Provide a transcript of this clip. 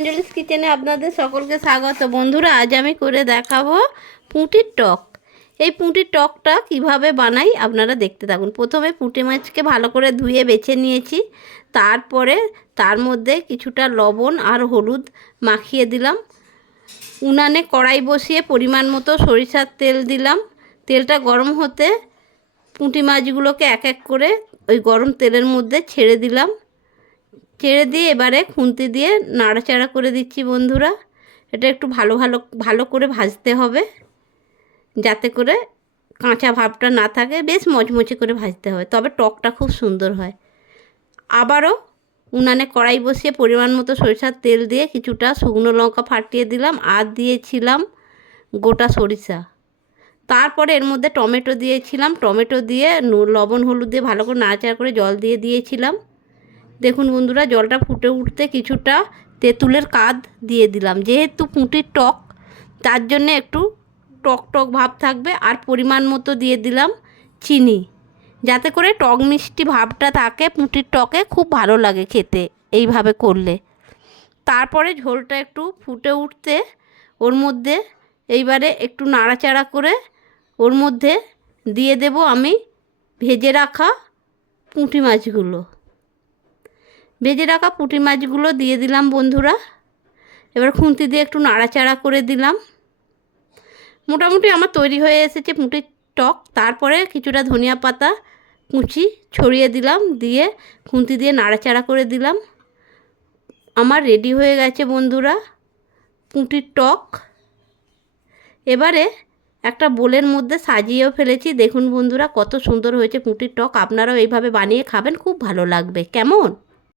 Angeles কিচেনে আপনাদের সকলকে স্বাগত। বন্ধুরা, আজ আমি করে দেখাবো পুঁটির টক। এই পুঁটির টকটা কীভাবে বানাই আপনারা দেখতে থাকুন। প্রথমে পুঁটি মাছকে ভালো করে ধুয়ে বেছে নিয়েছি। তারপরে তার মধ্যে কিছুটা লবণ আর হলুদ মাখিয়ে দিলাম। উনানে কড়াই বসিয়ে পরিমাণ মতো সরিষার তেল দিলাম। তেলটা গরম হতে পুঁটি মাছগুলোকে এক এক করে ওই গরম তেলের মধ্যে ছেড়ে দিলাম। ছেড়ে দিয়ে এবারে খুন্তি দিয়ে নাড়াচাড়া করে দিচ্ছি বন্ধুরা। এটা একটু ভালো ভালো ভালো করে ভাজতে হবে, যাতে করে কাঁচা ভাবটা না থাকে, বেশ মচমচে করে ভাজতে হবে তবে টকটা খুব সুন্দর হয়। আবারও উনানে কড়াই বসিয়ে পরিমাণ মতো সরিষার তেল দিয়ে কিছুটা শুকনো লঙ্কা ফাটিয়ে দিলাম, আর দিয়েছিলাম গোটা সরিষা। তারপরে এর মধ্যে টমেটো দিয়েছিলাম, টমেটো দিয়ে লবণ, হলুদ দিয়ে ভালো করে নাড়াচাড়া করে জল দিয়ে দিয়েছিলাম। দেখুন বন্ধুরা, জলটা ফুটে উঠতে কিছুটা তেঁতুলের কাদ দিয়ে দিলাম। যেহেতু পুঁটির টক, তার জন্য একটু টক টক ভাব থাকবে। আর পরিমাণ মতো দিয়ে দিলাম চিনি, যাতে করে টক মিষ্টি ভাবটা থাকে পুঁটির টকে, খুব ভালো লাগে খেতে এইভাবে করলে। তারপরে ঝোলটা একটু ফুটে উঠতে ওর মধ্যে এইবারে একটু নাড়াচাড়া করে ওর মধ্যে দিয়ে দেব আমি ভেজে রাখা পুঁটি মাছগুলো। ভেজে রাখা পুঁটি মাছগুলো দিয়ে দিলাম বন্ধুরা। এবার খুন্তি দিয়ে একটু নাড়াচাড়া করে দিলাম। মোটামুটি আমার তৈরি হয়ে এসেছে পুঁটির টক। তারপরে কিছুটা ধনিয়া পাতা, কুচি ছড়িয়ে দিলাম, দিয়ে খুন্তি দিয়ে নাড়াচাড়া করে দিলাম। আমার রেডি হয়ে গেছে বন্ধুরা পুঁটির টক। এবারে একটা বোলের মধ্যে সাজিয়েও ফেলেছি। দেখুন বন্ধুরা কত সুন্দর হয়েছে পুঁটির টক। আপনারাও এইভাবে বানিয়ে খাবেন, খুব ভালো লাগবে। কেমন?